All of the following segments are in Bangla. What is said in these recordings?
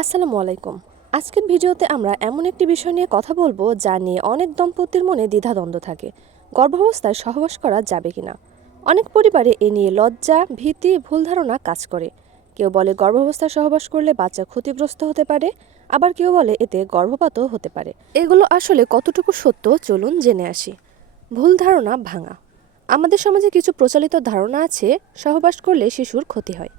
আসসালামু আলাইকুম। আজকের ভিডিওতে আমরা এমন একটি বিষয় নিয়ে কথা বলব যা নিয়ে অনেক দম্পতির মনে দ্বিধাদ্বন্দ্ব থাকে। গর্ভাবস্থায় সহবাস করা যাবে কিনা? অনেক পরিবারে এ নিয়ে লজ্জা, ভীতি, ভুল ধারণা কাজ করে। কেউ বলে গর্ভাবস্থায় সহবাস করলে বাচ্চা ক্ষতিগ্রস্ত হতে পারে, আবার কেউ বলে এতে গর্ভপাতও হতে পারে। এগুলো আসলে কতটুকু সত্য চলুন জেনে আসি। ভুল ধারণা ভাঙা। আমাদের সমাজে কিছু প্রচলিত ধারণা আছে, সহবাস করলে শিশুর ক্ষতি হয়।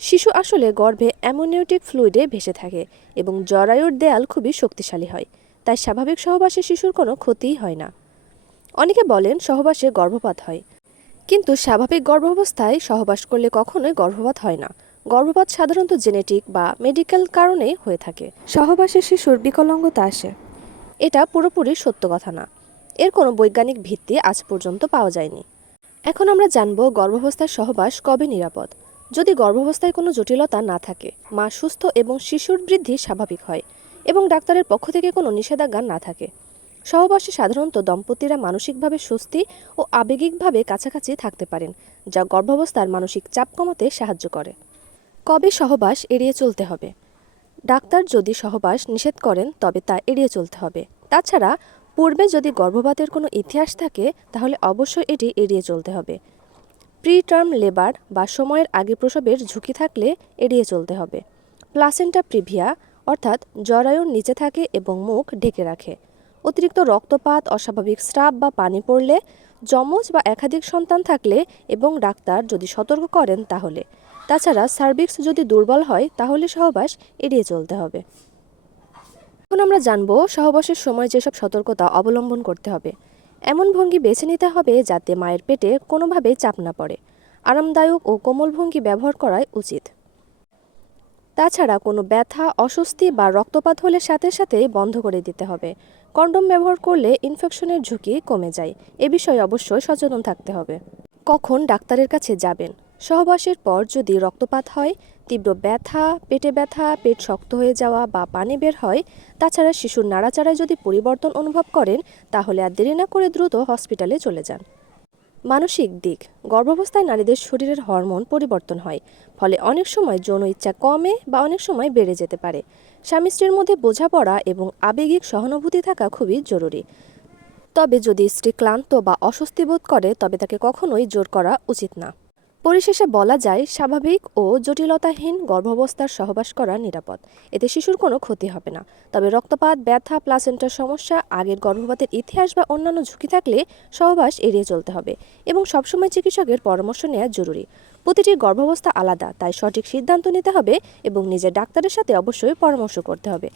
শিশু আসলে গর্ভে অ্যামোনিউটিক ফ্লুইডে ভেসে থাকে এবং জরায়ুর দেয়াল খুবই শক্তিশালী হয় তাই স্বাভাবিক সহবাসে শিশুর কোনো ক্ষতিই হয় না। অনেকে বলেন সহবাসে গর্ভপাত হয় কিন্তু স্বাভাবিক গর্ভাবস্থায় সহবাস করলে কখনোই গর্ভপাত হয় না। গর্ভপাত সাধারণত জেনেটিক বা মেডিকেল কারণে হয়ে থাকে। সহবাসে শিশুর বিকলাঙ্গতা আসে। এটা পুরোপুরি সত্য কথা না। এর কোনো বৈজ্ঞানিক ভিত্তি আজ পর্যন্ত পাওয়া যায়নি। এখন আমরা জানব গর্ভাবস্থায় সহবাস কবে নিরাপদ। যদি গর্ভাবস্থায় কোনো জটিলতা না থাকে, মা সুস্থ এবং শিশুর বৃদ্ধি স্বাভাবিক হয় এবং ডাক্তারের পক্ষ থেকে কোনো নিষেধাজ্ঞা না থাকে। সহবাসে সাধারণত দম্পতিরা মানসিকভাবে স্বস্তি ও আবেগিকভাবে কাছাকাছি থাকতে পারেন, যা গর্ভাবস্থার মানসিক চাপ কমাতে সাহায্য করে। কবে সহবাস এড়িয়ে চলতে হবে? ডাক্তার যদি সহবাস নিষেধ করেন, তবে তা এড়িয়ে চলতে হবে। তাছাড়া, পূর্বে যদি গর্ভপাতের কোনো ইতিহাস থাকে, তাহলে অবশ্যই এটি এড়িয়ে চলতে হবে। প্রি টার্ম লেবার বা সময়ের আগে প্রসবের ঝুঁকি থাকলে এড়িয়ে চলতে হবে। প্লাসেন্টা প্রিভিয়া, অর্থাৎ জরায়ুর নিচে থাকে এবং মুখ ঢেকে রাখে। অতিরিক্ত রক্তপাত, অস্বাভাবিক স্রাব বা পানি পড়লে যমজ বা একাধিক সন্তান থাকলে এবং ডাক্তার যদি সতর্ক করেন তাহলে। তাছাড়া সার্ভিক্স যদি দুর্বল হয়, তাহলে সহবাস এড়িয়ে চলতে হবে। এখন আমরা জানব সহবাসের সময় যেসব সতর্কতা অবলম্বন করতে হবে। এমন ভঙ্গি বেছে নিতে হবে যাতে মায়ের পেটে কোনোভাবে চাপ না পড়ে। আরামদায়ক ও কোমল ভঙ্গি ব্যবহার করাই উচিত। তাছাড়া কোনো ব্যথা, অস্বস্তি বা রক্তপাত হলে সাথে সাথেই বন্ধ করে দিতে হবে। কন্ডম ব্যবহার করলে ইনফেকশনের ঝুঁকি কমে যায়। এ বিষয়ে অবশ্যই সচেতন থাকতে হবে। কখন ডাক্তারের কাছে যাবেন? সহবাসের পর যদি রক্তপাত হয়, তীব্র ব্যথা, পেটে ব্যথা, পেট শক্ত হয়ে যাওয়া বা পানি বের হয়, তাছাড়া শিশুর নাড়াচাড়ায় যদি পরিবর্তন অনুভব করেন, তাহলে আর দেরি না করে দ্রুত হসপিটালে চলে যান। মানসিক দিক, গর্ভাবস্থায় নারীদের শরীরের হরমোন পরিবর্তন হয়, ফলে অনেক সময় যৌন ইচ্ছা কমে বা অনেক সময় বেড়ে যেতে পারে। স্বামী স্ত্রীর মধ্যে বোঝাপড়া এবং আবেগিক সহানুভূতি থাকা খুবই জরুরি। তবে যদি স্ত্রী ক্লান্ত বা অস্বস্তি বোধ করে, তবে তাকে কখনোই জোর করা উচিত না। পরিশেষে বলা যায়, স্বাভাবিক ও জটিলতাহীন গর্ভাবস্থার সহবাস করা নিরাপদ। এতে শিশুর কোনো ক্ষতি হবে না। তবে রক্তপাত, ব্যথা প্লাসেন্টার সমস্যা, আগের গর্ভপাতের ইতিহাস বা অন্যান্য ঝুঁকি থাকলে সহবাস এড়িয়ে চলতে হবে এবং সবসময় চিকিৎসকের পরামর্শ নেওয়া জরুরি। প্রতিটি গর্ভাবস্থা আলাদা, তাই সঠিক সিদ্ধান্ত নিতে হবে এবং নিজের ডাক্তারের সাথে অবশ্যই পরামর্শ করতে হবে।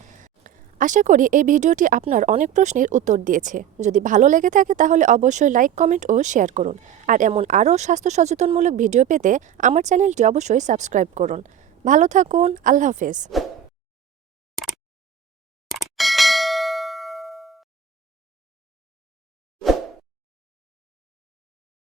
আশা করি এই ভিডিওটি আপনার অনেক প্রশ্নের উত্তর দিয়েছে। যদি ভালো লেগে থাকে তাহলে অবশ্যই লাইক, কমেন্ট ও শেয়ার করুন। আর এমন আরও স্বাস্থ্য সচেতনমূলক ভিডিও পেতে আমার চ্যানেলটি অবশ্যই সাবস্ক্রাইব করুন। ভালো থাকুন, আল্লাহ হাফেজ।